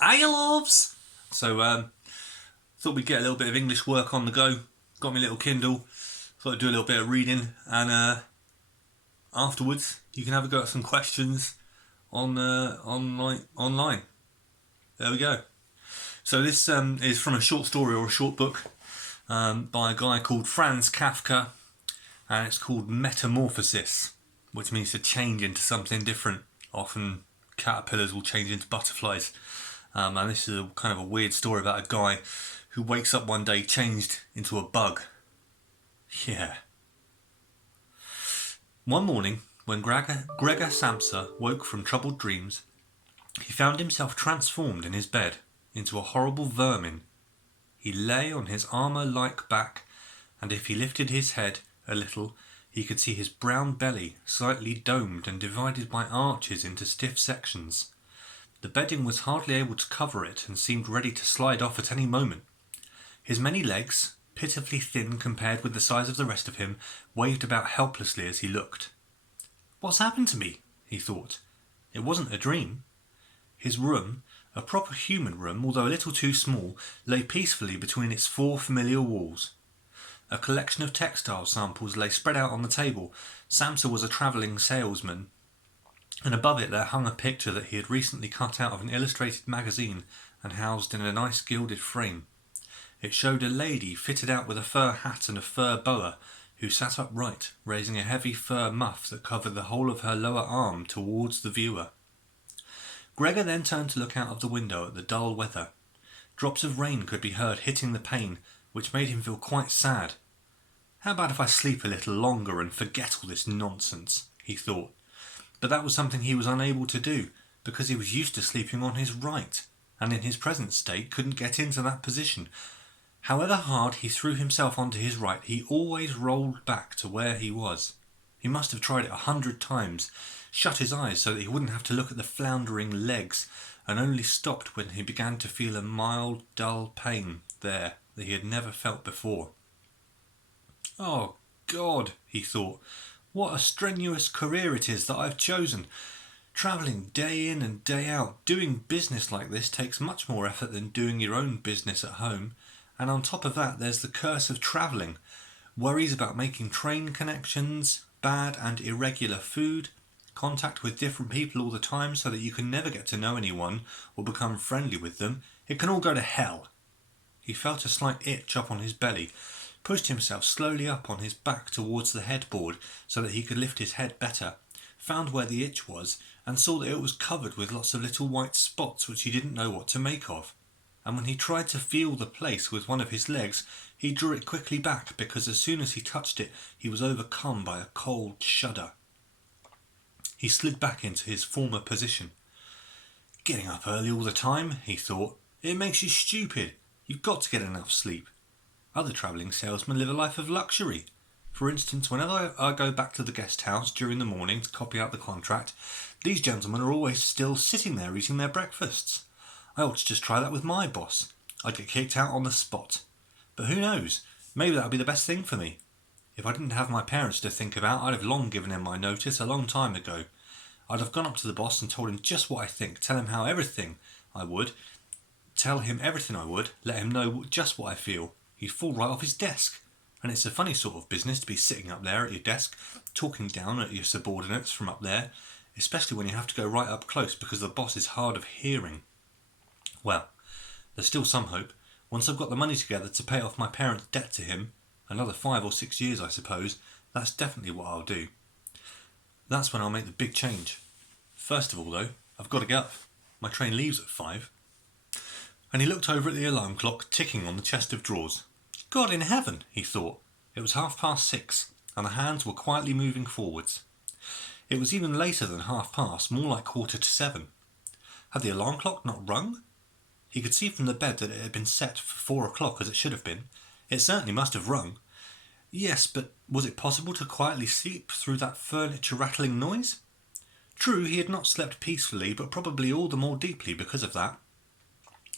Hey, loves! Thought we'd get a little bit of English work on the go. Got me a little Kindle. Thought I'd do a little bit of reading, and afterwards you can have a go at some questions online. There we go. So this is from a short story or a short book by a guy called Franz Kafka, and it's called Metamorphosis, which means to change into something different. Often caterpillars will change into butterflies. And this is kind of a weird story about a guy who wakes up one day changed into a bug. Yeah. One morning, when Gregor Samsa woke from troubled dreams, he found himself transformed in his bed into a horrible vermin. He lay on his armour-like back, and if he lifted his head a little, he could see his brown belly slightly domed and divided by arches into stiff sections. The bedding was hardly able to cover it and seemed ready to slide off at any moment. His many legs, pitifully thin compared with the size of the rest of him, waved about helplessly as he looked. "What's happened to me?" he thought. It wasn't a dream. His room, a proper human room, although a little too small, lay peacefully between its four familiar walls. A collection of textile samples lay spread out on the table. Samsa was a travelling salesman, and above it there hung a picture that he had recently cut out of an illustrated magazine and housed in a nice gilded frame. It showed a lady fitted out with a fur hat and a fur boa, who sat upright, raising a heavy fur muff that covered the whole of her lower arm towards the viewer. Gregor then turned to look out of the window at the dull weather. Drops of rain could be heard hitting the pane, which made him feel quite sad. How about if I sleep a little longer and forget all this nonsense, he thought. But that was something he was unable to do, because he was used to sleeping on his right, and in his present state couldn't get into that position. However hard he threw himself onto his right, he always rolled back to where he was. He must have tried it 100 times, shut his eyes so that he wouldn't have to look at the floundering legs, and only stopped when he began to feel a mild, dull pain there that he had never felt before. "Oh, God," he thought, "what a strenuous career it is that I've chosen. Travelling day in and day out, doing business like this takes much more effort than doing your own business at home. And on top of that, there's the curse of travelling. Worries about making train connections, bad and irregular food, contact with different people all the time so that you can never get to know anyone or become friendly with them. It can all go to hell." He felt a slight itch up on his belly, pushed himself slowly up on his back towards the headboard so that he could lift his head better, found where the itch was, and saw that it was covered with lots of little white spots which he didn't know what to make of. And when he tried to feel the place with one of his legs, he drew it quickly back because as soon as he touched it, he was overcome by a cold shudder. He slid back into his former position. "Getting up early all the time," he thought. "It makes you stupid. You've got to get enough sleep. Other travelling salesmen live a life of luxury. For instance, whenever I go back to the guest house during the morning to copy out the contract, these gentlemen are always still sitting there eating their breakfasts. I ought to just try that with my boss. I'd get kicked out on the spot. But who knows, maybe that would be the best thing for me. If I didn't have my parents to think about, I'd have long given him my notice a long time ago. I'd have gone up to the boss and told him just what I think, tell him everything I would, let him know just what I feel. He'd fall right off his desk. And it's a funny sort of business to be sitting up there at your desk, talking down at your subordinates from up there, especially when you have to go right up close because the boss is hard of hearing. Well, there's still some hope. Once I've got the money together to pay off my parents' debt to him, another 5 or 6 years I suppose, that's definitely what I'll do. That's when I'll make the big change. First of all though, I've got to get up. My train leaves at 5. And he looked over at the alarm clock ticking on the chest of drawers. God in heaven, he thought. It was 6:30, and the hands were quietly moving forwards. It was even later than 7:30, more like 7:15. Had the alarm clock not rung? He could see from the bed that it had been set for 4 o'clock as it should have been. It certainly must have rung. Yes, but was it possible to quietly sleep through that furniture rattling noise? True, he had not slept peacefully, but probably all the more deeply because of that.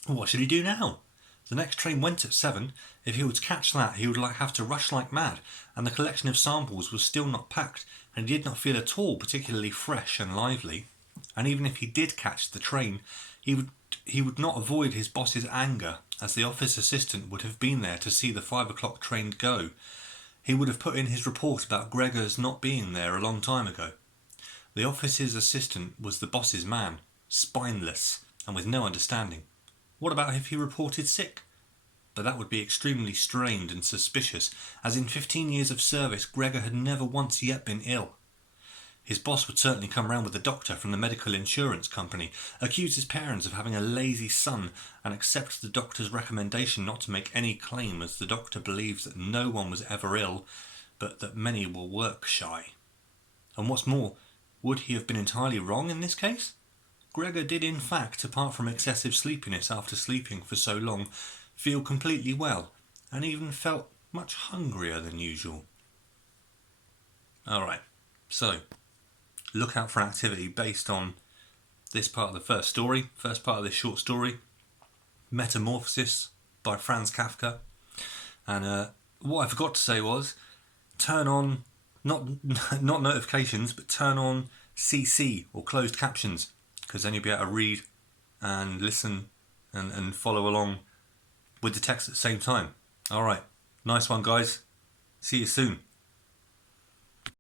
What should he do now? The next train went at 7. If he would catch that, he would have to rush like mad, and the collection of samples was still not packed, and he did not feel at all particularly fresh and lively. And even if he did catch the train, he would not avoid his boss's anger, as the office assistant would have been there to see the 5 o'clock train go. He would have put in his report about Gregor's not being there a long time ago. The office's assistant was the boss's man, spineless, and with no understanding. What about if he reported sick? But that would be extremely strained and suspicious, as in 15 years of service Gregor had never once yet been ill. His boss would certainly come round with a doctor from the medical insurance company, accuse his parents of having a lazy son, and accept the doctor's recommendation not to make any claim, as the doctor believes that no one was ever ill, but that many were work shy. And what's more, would he have been entirely wrong in this case? Gregor did in fact, apart from excessive sleepiness after sleeping for so long, feel completely well, and even felt much hungrier than usual. Alright, so look out for activity based on this part of the first part of this short story, Metamorphosis by Franz Kafka. And what I forgot to say was, turn on, not notifications, but turn on CC or closed captions, because then you'll be able to read and listen and follow along with the text at the same time. Alright, nice one guys. See you soon.